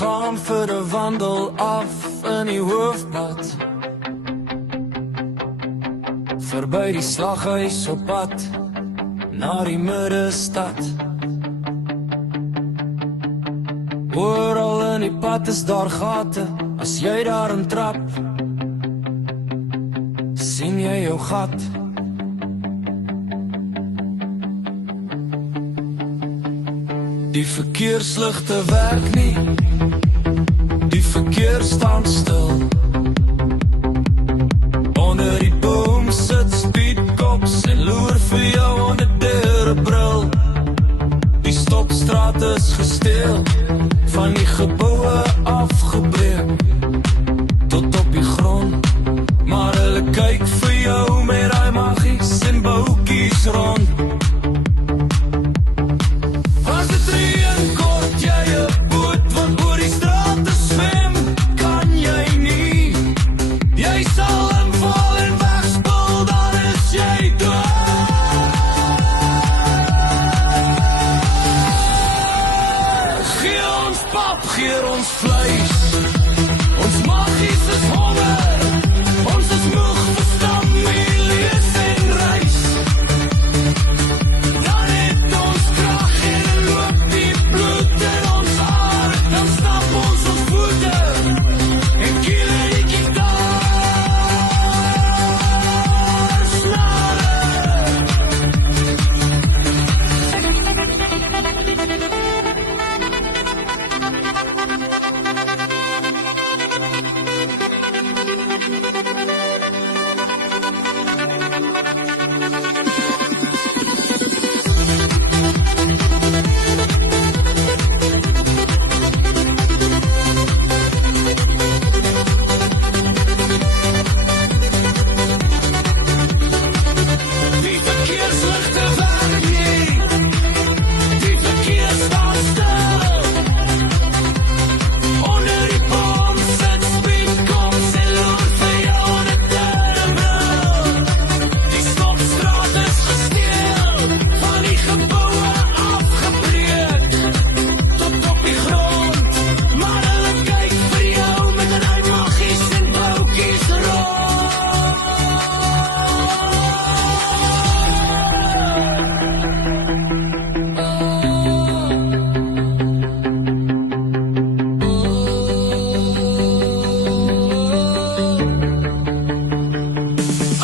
gaan vir 'n wandel af in die hoofpad, verby die slaghuis op pad na die middestad. Oral in die pad is daar gate, as jy daarin trap, sien jy jou gat. Die verkeersligte werk nie, die verkeer staan stil. Onder die boom sit speedkops en loer vir jou onder deurebril. Die stopstraat is gesteel, van die geboue afgebreek tot op die grond, maar hulle kyk vir jou met die magies en boutjies rond. As dit reën, kort jy 'n boot, want oor die strate swem kan jy nie. Jy sal inval en wegspoel, dan is jy dood. Gee ons pap, gee ons vleis, ons magies is honger, ons is moeg vir stammielies en reis. Dan het ons krag en loop die bloed in ons hare, dan stap ons voete en kiel die gitaar snare. Die verkeersligte werk nie, die verkeer staan stil. Onder die boom sit speedkops en loer vir jou onder deurebril. Die stopstraat is gesteel, van die geboue afgebreek tot op die grond, maar hulle kyk vir jou met die magies en boutjies rond.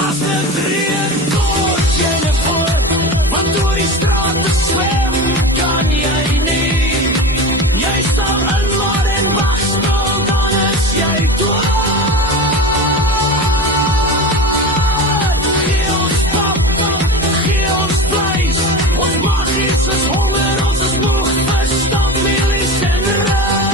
As dit reën, kort jy 'n boot, want oor die strate swem kan jy nie. Jy sal inlaat en wegspoel, dan is jy dood. Gee ons pap, gee ons vleis, ons magies is honger, ons is moeg vir stammielies en reis.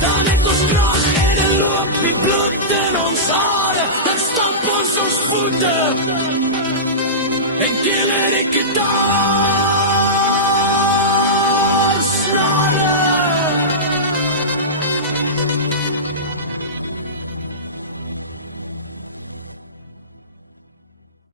Dan het ons krag en loop die bloed in ons hare, dan stap ons voete en kiel die gitaar.